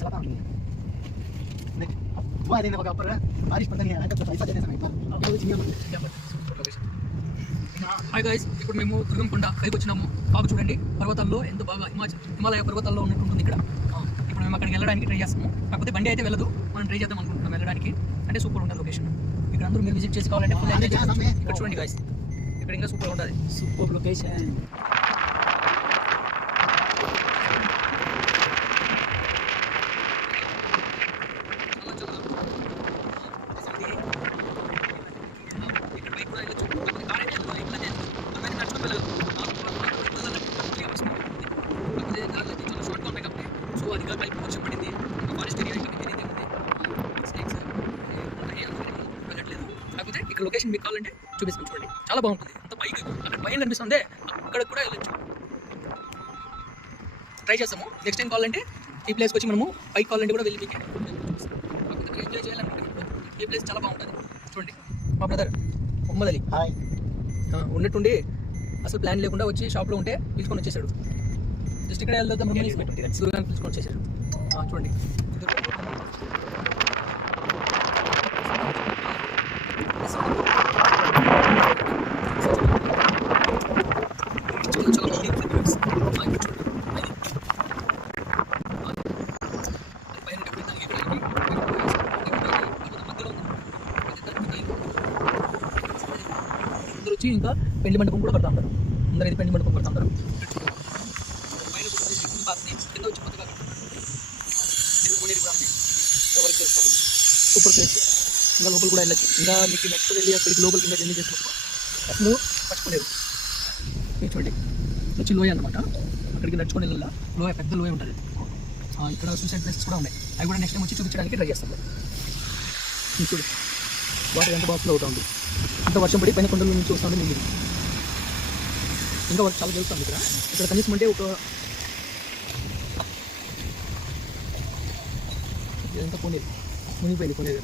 चला पाऊंगी देख वो आने लगा ऊपर बारिश पता नहीं आया तो पैसा देने समय तो ये चिंगा హాయ్ గైస్, ఇప్పుడు మేము దుర్గంకొండ పైకి వచ్చినాము. బాగా చూడండి, పర్వతాల్లో ఎంత బాగా హిమాలయ పర్వతాల్లో ఉన్నట్టుంటుంది ఇక్కడ. ఇప్పుడు మేము అక్కడికి వెళ్ళడానికి ట్రై చేస్తాము. కాకపోతే బండి అయితే వెళ్ళదు, మనం ట్రై చేద్దాం అనుకుంటున్నాం వెళ్ళడానికి. అంటే సూపర్ ఉంటుంది లొకేషన్. ఇక్కడ అందరూ మీరు విజిట్ చేసుకోవాలంటే ఫుల్ ఎంజాయ్ చేయొచ్చు. ఇక్కడ చూడండి గైస్, ఇక్కడ ఇంకా సూపర్ ఉంటుంది. Super location. ఇక్కడ లొకేషన్ మీకు కావాలంటే చూపిస్తాం, చూడండి చాలా బాగుంటుంది. అంత పైకి అక్కడ పైన కనిపిస్తుంది, అక్కడ కూడా వెళ్ళొచ్చు. ట్రై చేస్తాము. నెక్స్ట్ టైం కావాలంటే ఈ ప్లేస్కి వచ్చి మనము పైకి కావాలంటే కూడా వెళ్ళి మీకు ఎంజాయ్ చేయాలనుకుంటున్నాం. ఈ ప్లేస్ చాలా బాగుంటుంది. చూడండి, మా బ్రదర్ మొహమ్మద్ అలీ ఉన్నట్టుండి అసలు ప్లాన్ లేకుండా వచ్చి షాప్లో ఉంటే పిలుచుకొని వచ్చేసాడు. జస్ట్ ఇక్కడ వెళ్దాం దుర్గాన్ని పిలుచుకొని వచ్చేసాడు. చూడండి, వచ్చి ఇంకా పెళ్లి మండపం కూడా కడతా ఉంటారు. అందరూ ఇది పెళ్లి మండపం కడతా ఉంటారు. Super place. ఇంకా లోపల కూడా వెళ్ళచ్చు. ఇంకా మీకు నెక్స్ట్ వెళ్ళి అక్కడికి లోపలికి ఇంకా జర్నీ చేసుకోవచ్చు. అసలు మర్చిపోలేరు. మీరు చూడండి, వచ్చి లోయ అనమాట. అక్కడికి నడుచుకొని వెళ్ళాల. లోయ పెద్ద లోయ ఉంటుంది. ఇక్కడ సూసైడ్ ప్లేసెస్ కూడా ఉన్నాయి. అవి కూడా నెక్స్ట్ టైం వచ్చి చూపించడానికి ట్రై చేస్తాం. చూడు, వాటర్ ఎంత బాగా ఫ్లో అవుతుంది. ఇంత వర్షం పడి పైన కొండల నుంచి వస్తుంది నీళ్ళు. ఇంకా వర్క్ చాలా జరుగుతుంది ఇక్కడ. ఇక్కడ కనీసం అంటే ఒక ఎంత పోనేది మునిగిపోయింది కొనేది.